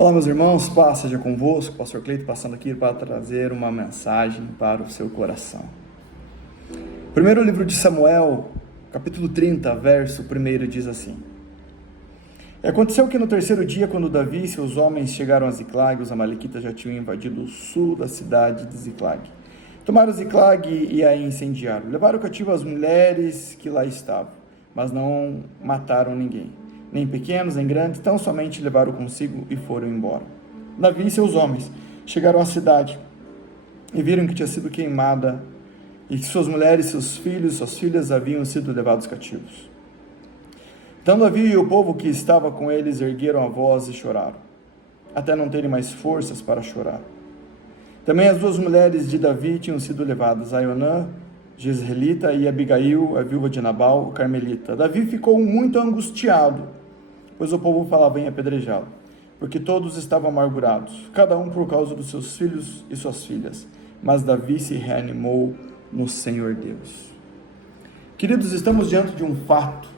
Olá, meus irmãos, paz seja convosco. Pastor Cleito passando aqui para trazer uma mensagem para o seu coração. Primeiro livro de Samuel, capítulo 30, verso 1 diz assim: E aconteceu que no terceiro dia, quando Davi e seus homens chegaram a Ziclag, os amalequitas já tinham invadido o sul da cidade de Ziclag. Tomaram Ziclag e a incendiaram. Levaram cativo as mulheres que lá estavam, mas não mataram ninguém, nem pequenos, nem grandes, tão somente levaram consigo e foram embora. Davi e seus homens chegaram à cidade e viram que tinha sido queimada e que suas mulheres, seus filhos e suas filhas haviam sido levados cativos. Então Davi e o povo que estava com eles ergueram a voz e choraram, até não terem mais forças para chorar. Também as duas mulheres de Davi tinham sido levadas, Aionã, Jezreelita, e Abigail, a viúva de Nabal, o carmelita. Davi ficou muito angustiado, pois o povo falava em apedrejá-lo, porque todos estavam amargurados, cada um por causa dos seus filhos e suas filhas. Mas Davi se reanimou no Senhor Deus. Queridos, estamos diante de um fato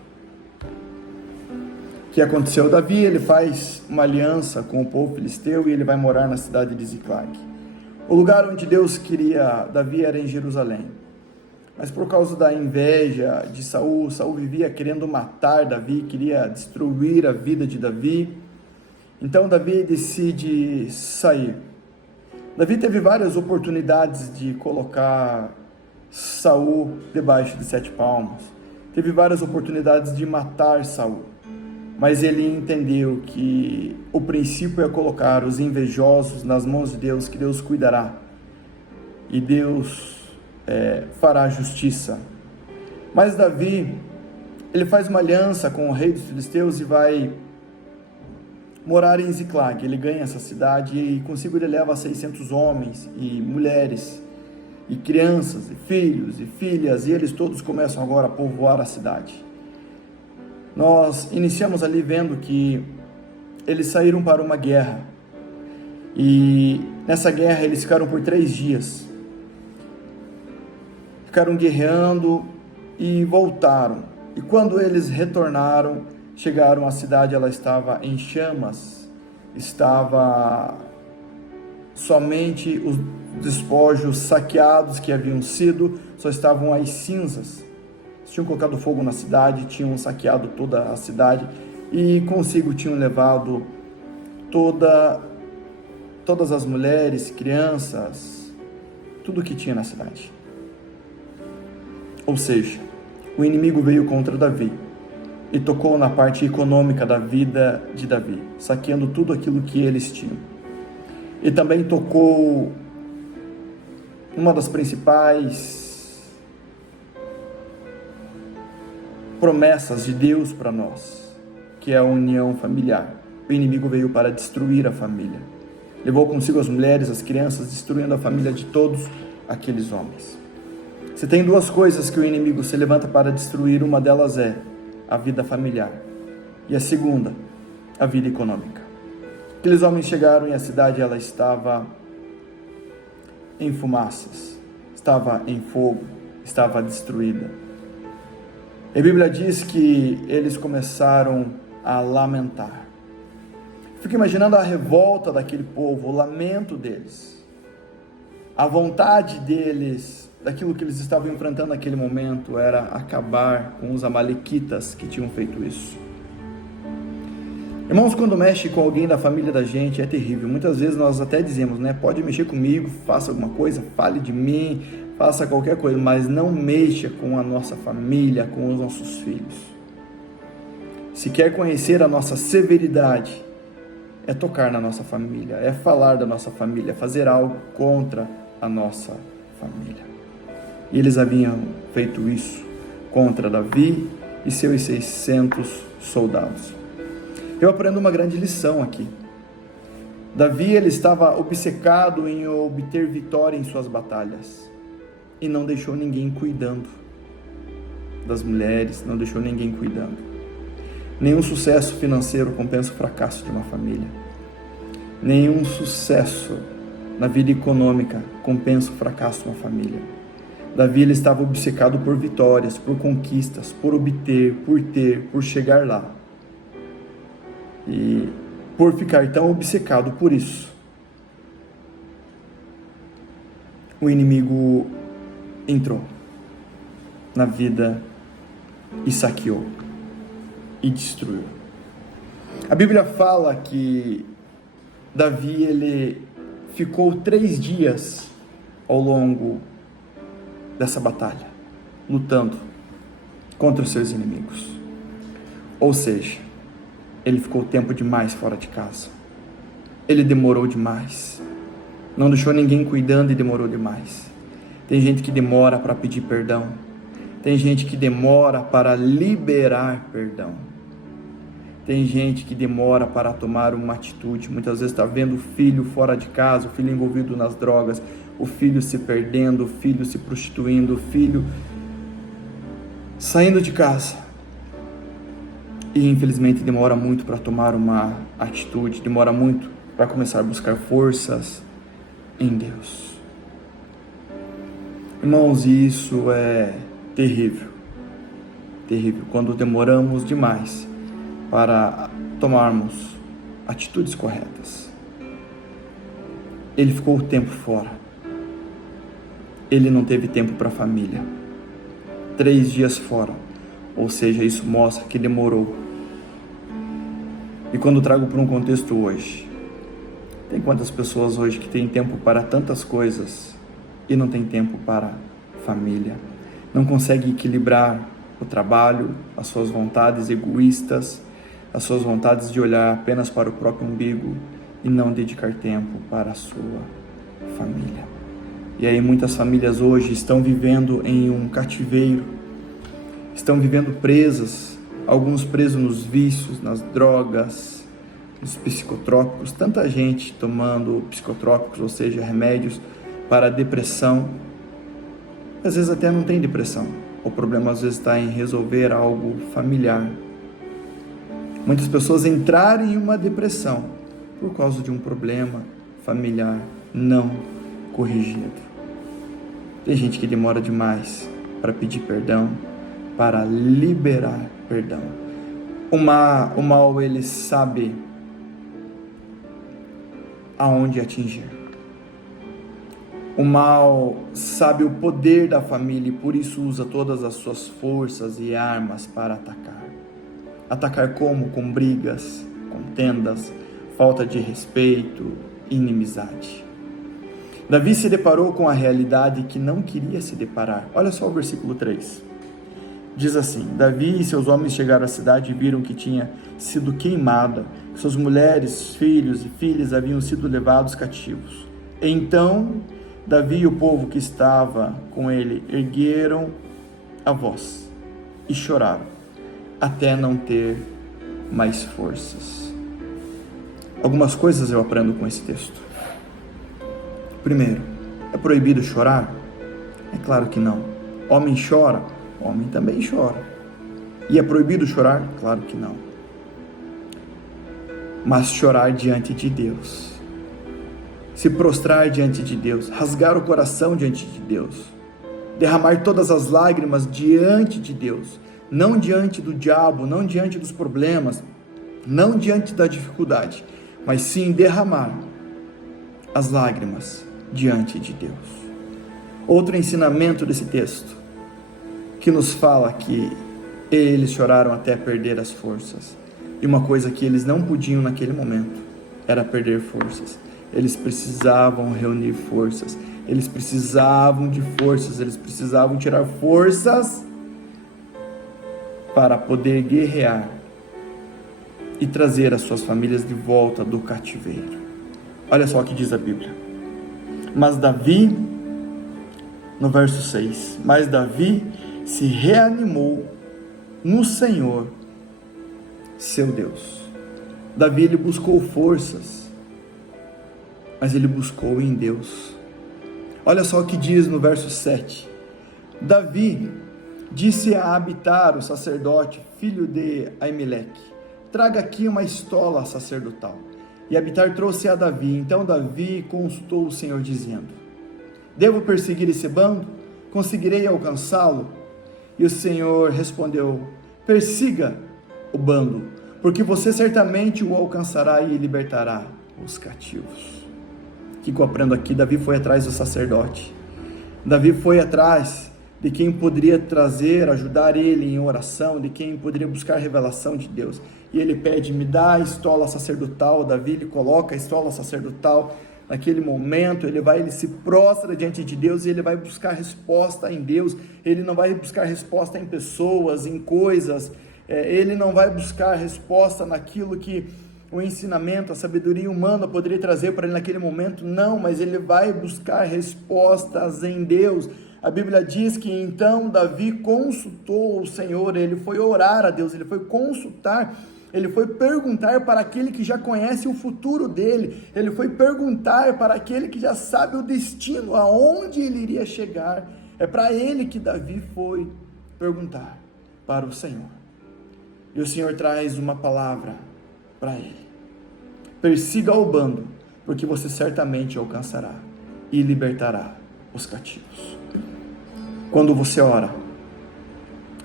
que aconteceu. Davi, ele faz uma aliança com o povo filisteu e ele vai morar na cidade de Ziclag. O lugar onde Deus queria Davi era em Jerusalém. Mas por causa da inveja de Saul vivia querendo matar Davi, queria destruir a vida de Davi. Então Davi decide sair. Davi teve várias oportunidades de colocar Saul debaixo de 7 palmos. Teve várias oportunidades de matar Saul. Mas ele entendeu que o princípio é colocar os invejosos nas mãos de Deus, que Deus cuidará. E Deus fará justiça. Mas Davi, ele faz uma aliança com o rei dos filisteus e vai morar em Ziclag. Ele ganha essa cidade e consigo ele leva 600 homens e mulheres e crianças e filhos e filhas, e eles todos começam agora a povoar a cidade. Nós iniciamos ali vendo que eles saíram para uma guerra, e nessa guerra eles ficaram por 3 dias, ficaram guerreando e voltaram, e quando eles retornaram, chegaram à cidade, ela estava em chamas, estava somente os despojos saqueados que haviam sido, só estavam as cinzas. Tinham colocado fogo na cidade, tinham saqueado toda a cidade e consigo tinham levado todas as mulheres, crianças, tudo que tinha na cidade. Ou seja, o inimigo veio contra Davi e tocou na parte econômica da vida de Davi, saqueando tudo aquilo que eles tinham. E também tocou uma das principais promessas de Deus para nós, que é a união familiar. O inimigo veio para destruir a família. Levou consigo as mulheres, as crianças, destruindo a família de todos aqueles homens. Se tem 2 coisas que o inimigo se levanta para destruir, uma delas é a vida familiar. E a segunda, a vida econômica. Aqueles homens chegaram e a cidade ela estava em fumaças, estava em fogo, estava destruída. A Bíblia diz que eles começaram a lamentar. Fico imaginando a revolta daquele povo, o lamento deles, a vontade deles, daquilo que eles estavam enfrentando naquele momento, era acabar com os amalequitas que tinham feito isso. Irmãos, quando mexe com alguém da família da gente é terrível. Muitas vezes nós até dizemos, pode mexer comigo, faça alguma coisa, fale de mim, faça qualquer coisa, mas não mexa com a nossa família, com os nossos filhos. Se quer conhecer a nossa severidade, é tocar na nossa família, é falar da nossa família, fazer algo contra a nossa família. E eles haviam feito isso contra Davi e seus 600 soldados. Eu aprendo uma grande lição aqui. Davi, ele estava obcecado em obter vitória em suas batalhas e não deixou ninguém cuidando das mulheres, não deixou ninguém cuidando. Nenhum sucesso financeiro compensa o fracasso de uma família. Nenhum sucesso na vida econômica compensa o fracasso de uma família. Davi, ele estava obcecado por vitórias, por conquistas, por obter, por ter, por chegar lá. E por ficar tão obcecado por isso, o inimigo entrou na vida e saqueou e destruiu. A Bíblia fala que Davi, ele ficou 3 dias ao longo dessa batalha, lutando contra os seus inimigos. Ou seja, ele ficou tempo demais fora de casa. Ele demorou demais. Não deixou ninguém cuidando e demorou demais. Tem gente que demora para pedir perdão. Tem gente que demora para liberar perdão. Tem gente que demora para tomar uma atitude. Muitas vezes está vendo o filho fora de casa, o filho envolvido nas drogas, o filho se perdendo, o filho se prostituindo, o filho saindo de casa. E infelizmente demora muito para tomar uma atitude, demora muito para começar a buscar forças em Deus. Irmãos, isso é terrível. Terrível. Quando demoramos demais para tomarmos atitudes corretas. Ele ficou o tempo fora. Ele não teve tempo para a família. 3 dias fora. Ou seja, isso mostra que demorou. E quando trago para um contexto hoje, tem quantas pessoas hoje que têm tempo para tantas coisas e não tem tempo para a família? Não consegue equilibrar o trabalho, as suas vontades egoístas, as suas vontades de olhar apenas para o próprio umbigo e não dedicar tempo para a sua família. E aí muitas famílias hoje estão vivendo em um cativeiro, estão vivendo presas, alguns presos nos vícios, nas drogas, nos psicotrópicos, tanta gente tomando psicotrópicos, ou seja, remédios para a depressão. Às vezes até não tem depressão, o problema às vezes está em resolver algo familiar. Muitas pessoas entraram em uma depressão por causa de um problema familiar não corrigido. Tem gente que demora demais para pedir perdão, para liberar perdão. O mal, ele sabe aonde atingir. O mal sabe o poder da família e por isso usa todas as suas forças e armas para atacar. Atacar como? Com brigas, contendas, falta de respeito, inimizade. Davi se deparou com a realidade que não queria se deparar. Olha só o versículo 3. Diz assim: Davi e seus homens chegaram à cidade e viram que tinha sido queimada, que suas mulheres, filhos e filhas haviam sido levados cativos. Então, Davi e o povo que estava com ele ergueram a voz e choraram, até não ter mais forças. Algumas coisas eu aprendo com esse texto. Primeiro, é proibido chorar? É claro que não. Homem chora? Homem também chora. E é proibido chorar? Claro que não. Mas chorar diante de Deus, se prostrar diante de Deus, rasgar o coração diante de Deus, derramar todas as lágrimas diante de Deus, não diante do diabo, não diante dos problemas, não diante da dificuldade, mas sim derramar as lágrimas diante de Deus. Outro ensinamento desse texto, que nos fala que eles choraram até perder as forças, e uma coisa que eles não podiam naquele momento, era perder forças. Eles precisavam reunir forças, eles precisavam de forças, eles precisavam tirar forças para poder guerrear e trazer as suas famílias de volta do cativeiro. Olha só o que diz a Bíblia. Mas Davi, no verso 6, mas Davi se reanimou no Senhor, seu Deus. Davi, ele buscou forças, mas ele buscou em Deus. Olha só o que diz no verso 7. Davi disse a Abitar, o sacerdote, filho de Aimeleque: traga aqui uma estola sacerdotal. E Abitar trouxe a Davi. Então Davi consultou o Senhor, dizendo: devo perseguir esse bando? Conseguirei alcançá-lo? E o Senhor respondeu: persiga o bando, porque você certamente o alcançará e libertará os cativos. O que eu aprendo aqui? Davi foi atrás do sacerdote. Davi foi atrás de quem poderia trazer, ajudar ele em oração, de quem poderia buscar a revelação de Deus. E ele pede, me dá a estola sacerdotal. Davi, ele coloca a estola sacerdotal. Naquele momento, ele se prostra diante de Deus e ele vai buscar resposta em Deus. Ele não vai buscar resposta em pessoas, em coisas. Ele não vai buscar resposta naquilo que o ensinamento, a sabedoria humana poderia trazer para ele naquele momento. Não, mas ele vai buscar respostas em Deus. A Bíblia diz que então Davi consultou o Senhor, ele foi orar a Deus, ele foi consultar, ele foi perguntar para aquele que já conhece o futuro dele, ele foi perguntar para aquele que já sabe o destino, aonde ele iria chegar. É para ele que Davi foi perguntar para o Senhor. E o Senhor traz uma palavra para ele: persiga o bando, porque você certamente alcançará e libertará os cativos. Quando você ora,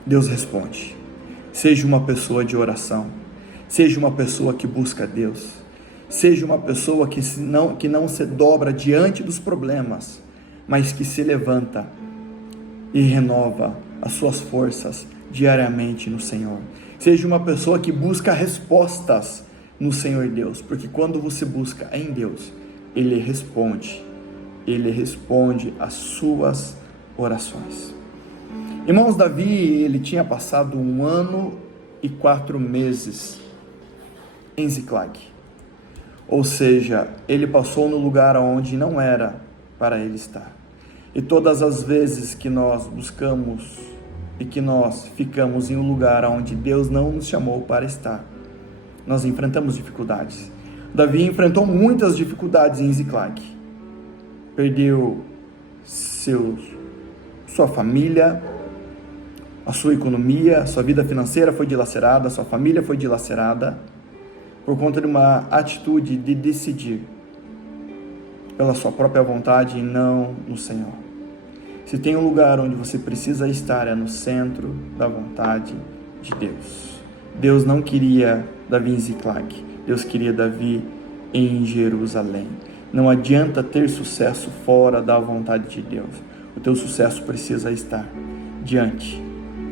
Deus responde. Seja uma pessoa de oração, seja uma pessoa que busca Deus, seja uma pessoa que não se dobra diante dos problemas, mas que se levanta e renova as suas forças diariamente no Senhor. Seja uma pessoa que busca respostas no Senhor Deus, porque quando você busca em Deus, Ele responde às suas orações. Irmãos, Davi, ele tinha passado 1 ano e 4 meses em Ziclag, ou seja, ele passou no lugar onde não era para ele estar. E todas as vezes que nós buscamos e que nós ficamos em um lugar onde Deus não nos chamou para estar, nós enfrentamos dificuldades. Davi enfrentou muitas dificuldades em Ziclag. Perdeu sua família, a sua economia, a sua vida financeira foi dilacerada, a sua família foi dilacerada por conta de uma atitude de decidir pela sua própria vontade e não no Senhor. Se tem um lugar onde você precisa estar, é no centro da vontade de Deus. Deus não queria Davi em Ziclag, Deus queria Davi em Jerusalém. Não adianta ter sucesso fora da vontade de Deus. O teu sucesso precisa estar diante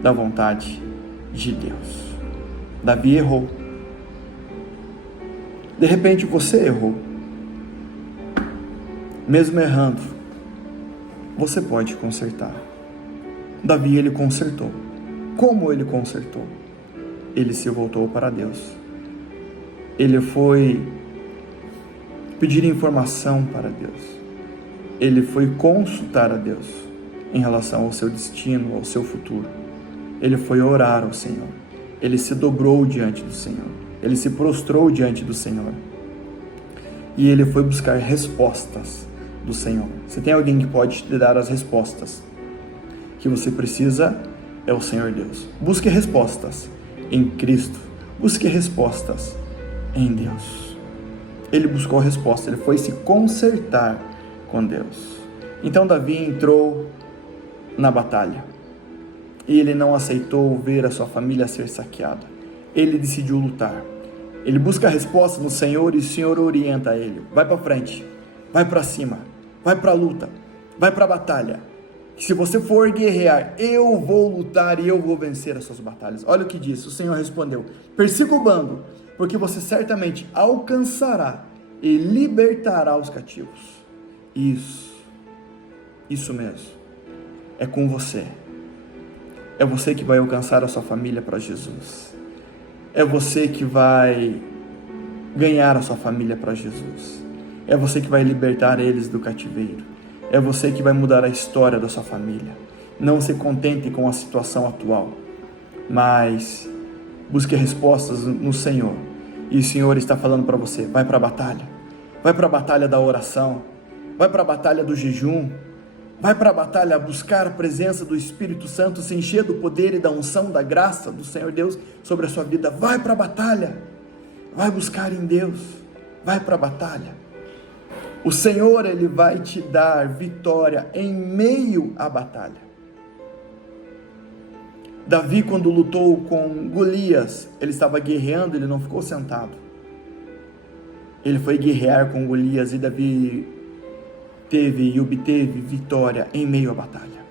da vontade de Deus. Davi errou. De repente você errou. Mesmo errando, você pode consertar. Davi, ele consertou. Como ele consertou? Ele se voltou para Deus. Ele foi pedir informação para Deus. Ele foi consultar a Deus em relação ao seu destino, ao seu futuro. Ele foi orar ao Senhor. Ele se dobrou diante do Senhor. Ele se prostrou diante do Senhor. E ele foi buscar respostas do Senhor. Se tem alguém que pode te dar as respostas que você precisa, é o Senhor Deus. Busque respostas em Cristo. Busque respostas em Deus. Ele buscou resposta, ele foi se consertar com Deus. Então Davi entrou na batalha e ele não aceitou ver a sua família ser saqueada. Ele decidiu lutar. Ele busca a resposta no Senhor e o Senhor orienta ele: vai para frente, vai para cima, vai para a luta, vai para a batalha. Se você for guerrear, eu vou lutar e eu vou vencer as suas batalhas. Olha o que disse, o Senhor respondeu: persiga o bando, porque você certamente alcançará e libertará os cativos. Isso mesmo, é com você. É você que vai alcançar a sua família para Jesus. É você que vai ganhar a sua família para Jesus. É você que vai libertar eles do cativeiro. É você que vai mudar a história da sua família. Não se contente com a situação atual, mas busque respostas no Senhor. E o Senhor está falando para você: vai para a batalha. Vai para a batalha da oração. Vai para a batalha do jejum. Vai para a batalha buscar a presença do Espírito Santo, se encher do poder e da unção, da graça do Senhor Deus sobre a sua vida. Vai para a batalha. Vai buscar em Deus. Vai para a batalha. O Senhor, Ele vai te dar vitória em meio à batalha. Davi, quando lutou com Golias, ele estava guerreando, ele não ficou sentado. Ele foi guerrear com Golias e Davi teve e obteve vitória em meio à batalha.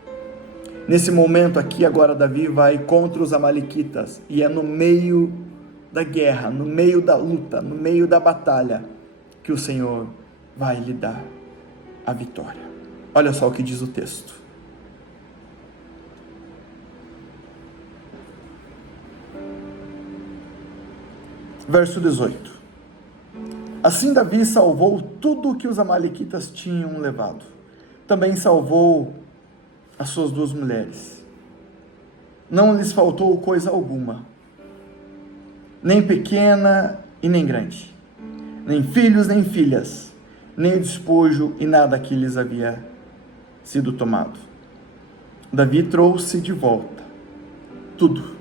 Nesse momento aqui, agora Davi vai contra os amalequitas e é no meio da guerra, no meio da luta, no meio da batalha que o Senhor vai lhe dar a vitória. Olha só o que diz o texto. Verso 18. Assim Davi salvou tudo o que os amalequitas tinham levado. Também salvou as suas 2 mulheres. Não lhes faltou coisa alguma, nem pequena e nem grande, nem filhos nem filhas, nem despojo e nada que lhes havia sido tomado. Davi trouxe de volta tudo.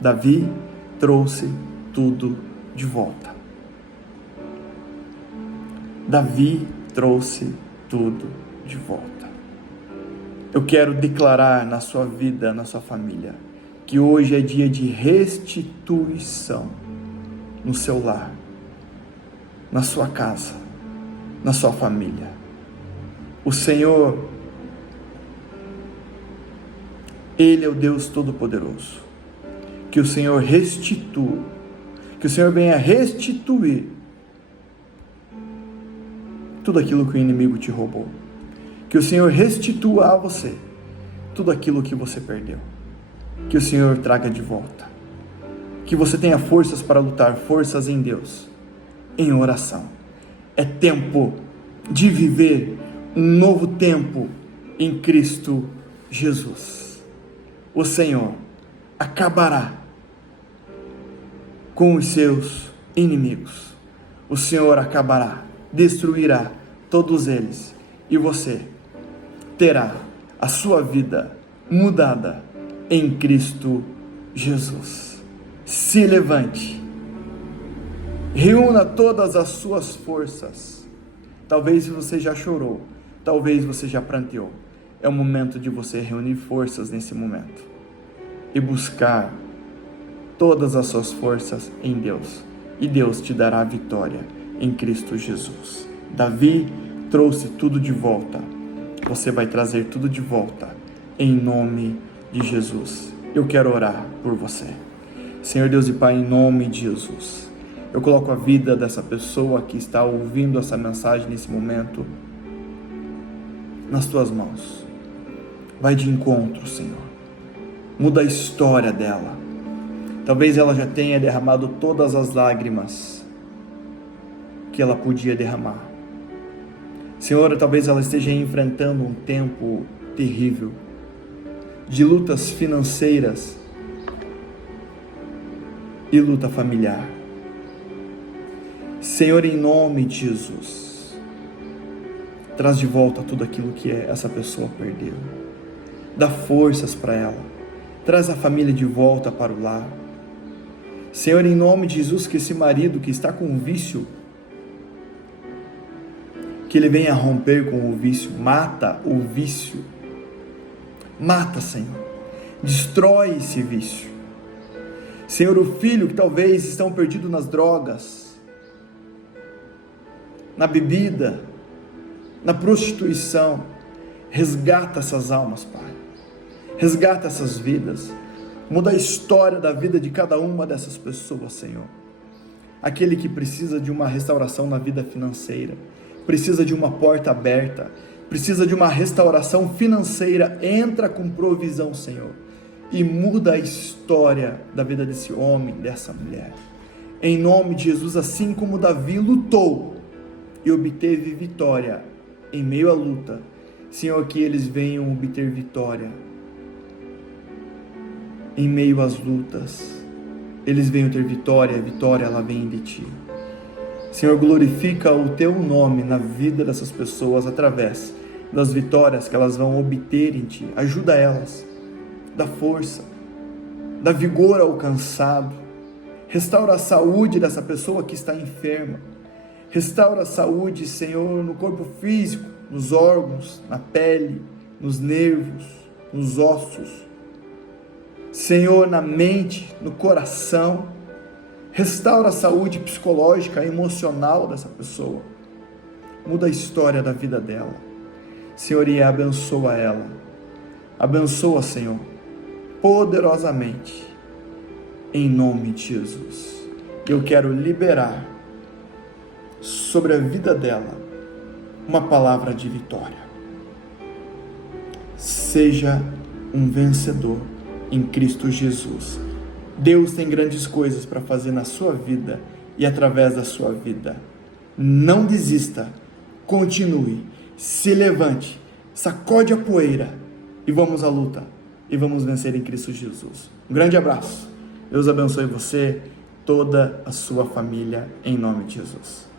Davi trouxe tudo de volta. Davi trouxe tudo de volta. Eu quero declarar na sua vida, na sua família, que hoje é dia de restituição no seu lar, na sua casa, na sua família. O Senhor, Ele é o Deus Todo-Poderoso. Que o Senhor restitua, que o Senhor venha restituir tudo aquilo que o inimigo te roubou. Que o Senhor restitua a você tudo aquilo que você perdeu. Que o Senhor traga de volta. Que você tenha forças para lutar, forças em Deus, em oração. É tempo de viver um novo tempo em Cristo Jesus. O Senhor acabará com os seus inimigos. O Senhor acabará, destruirá todos eles. E você terá a sua vida mudada em Cristo Jesus. Se levante, reúna todas as suas forças. Talvez você já chorou, talvez você já pranteou. É o momento de você reunir forças nesse momento e buscar todas as suas forças em Deus. E Deus te dará a vitória em Cristo Jesus. Davi trouxe tudo de volta. Você vai trazer tudo de volta, em nome de Jesus. Eu quero orar por você. Senhor Deus e Pai, em nome de Jesus, eu coloco a vida dessa pessoa que está ouvindo essa mensagem nesse momento nas tuas mãos. Vai de encontro, Senhor. Muda a história dela. Talvez ela já tenha derramado todas as lágrimas que ela podia derramar. Senhor, talvez ela esteja enfrentando um tempo terrível de lutas financeiras e luta familiar. Senhor, em nome de Jesus, traz de volta tudo aquilo que essa pessoa perdeu. Dá forças para ela. Traz a família de volta para o lar. Senhor, em nome de Jesus, que esse marido que está com um vício, que ele venha romper com o vício. Mata o vício. Mata, Senhor. Destrói esse vício. Senhor, o filho que talvez estão perdido nas drogas, na bebida, na prostituição, resgata essas almas, Pai. Resgata essas vidas. Muda a história da vida de cada uma dessas pessoas, Senhor. Aquele que precisa de uma restauração na vida financeira, precisa de uma porta aberta, precisa de uma restauração financeira, entra com provisão, Senhor, e muda a história da vida desse homem, dessa mulher. Em nome de Jesus, assim como Davi lutou e obteve vitória em meio à luta, Senhor, que eles venham obter vitória em meio às lutas. Eles venham ter vitória, a vitória ela vem de Ti. Senhor, glorifica o Teu nome na vida dessas pessoas através das vitórias que elas vão obter em Ti. Ajuda elas, dá força, dá vigor ao cansado, restaura a saúde dessa pessoa que está enferma, restaura a saúde, Senhor, no corpo físico, nos órgãos, na pele, nos nervos, nos ossos. Senhor, na mente, no coração. Restaura a saúde psicológica e emocional dessa pessoa. Muda a história da vida dela. Senhor, e abençoa ela. Abençoa, Senhor, poderosamente, em nome de Jesus. Eu quero liberar sobre a vida dela uma palavra de vitória. Seja um vencedor em Cristo Jesus. Deus tem grandes coisas para fazer na sua vida e através da sua vida. Não desista, continue, se levante, sacode a poeira e vamos à luta e vamos vencer em Cristo Jesus. Um grande abraço. Deus abençoe você, toda a sua família, em nome de Jesus.